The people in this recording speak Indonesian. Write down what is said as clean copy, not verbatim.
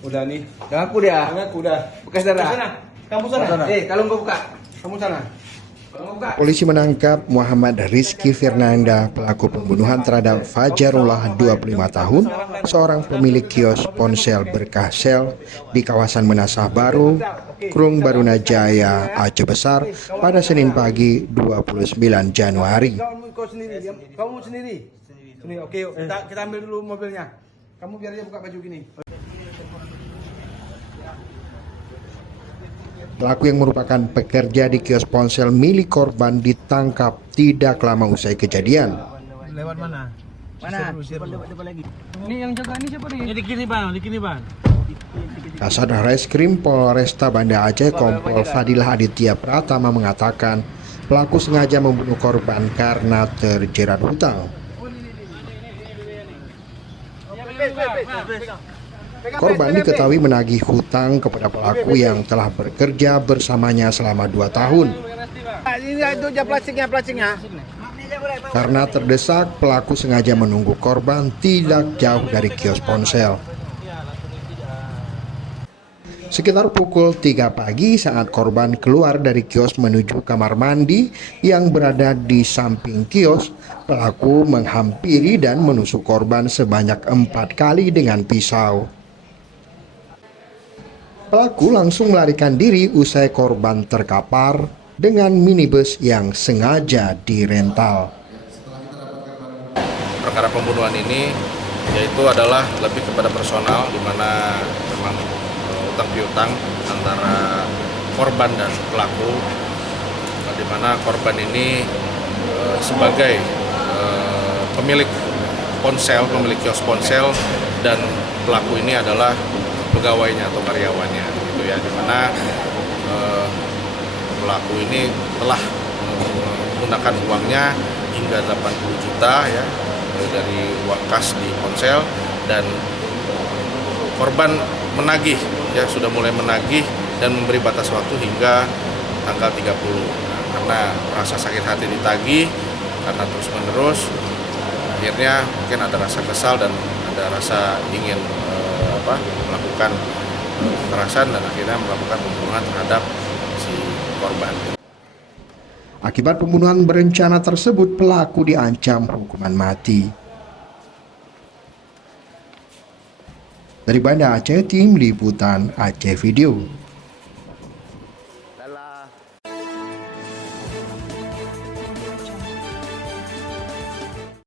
Udah nih. Ngaku dia. Ngaku udah. Bekas darah. Sana. Kamu sana. Kalau nggak buka. Kamu sana. Polisi menangkap Muhammad Rizky Firnanda, pelaku pembunuhan terhadap Fajarullah 25 tahun, seorang pemilik kios ponsel berkah sel di kawasan Menasah Baru, Krung Barunajaya, Aceh Besar pada Senin pagi 29 Januari. Kamu sendiri. Sini, oke, yuk. Kita ambil dulu mobilnya. Kamu biar dia buka baju gini. Pelaku yang merupakan pekerja di kios ponsel milik korban ditangkap tidak lama usai kejadian. Lewat mana? Mana? Depan lagi. Ini yang jaga ini siapa nih? Ini di kiri bang. Kasat Reskrim Polresta Banda Aceh Kompol Fadilah Aditya Pratama mengatakan pelaku sengaja membunuh korban karena terjerat hutang. Korban diketahui menagih hutang kepada pelaku yang telah bekerja bersamanya selama 2 tahun. Ini itu aja plastiknya. Karena terdesak, pelaku sengaja menunggu korban tidak jauh dari kios ponsel. Sekitar pukul 3 pagi saat korban keluar dari kios menuju kamar mandi yang berada di samping kios, pelaku menghampiri dan menusuk korban sebanyak 4 kali dengan pisau. Pelaku langsung melarikan diri usai korban terkapar dengan minibus yang sengaja dirental. Perkara pembunuhan ini yaitu adalah lebih kepada personal, di mana memang utang piutang antara korban dan pelaku, di mana korban ini sebagai pemilik ponsel, pemilik kios ponsel, dan pelaku ini adalah pegawainya atau karyawannya, gitu ya, di mana pelaku ini telah menggunakan uangnya hingga 80 juta ya dari uang kas di ponsel, dan korban menagih ya, sudah mulai menagih dan memberi batas waktu hingga tanggal 30. Karena rasa sakit hati ditagih karena terus-menerus, akhirnya mungkin ada rasa kesal dan ada rasa ingin melakukan kekerasan dan akhirnya melakukan pembunuhan terhadap si korban. Akibat pembunuhan berencana tersebut, pelaku diancam hukuman mati. Dari Banda Aceh, Tim Liputan Aceh Video.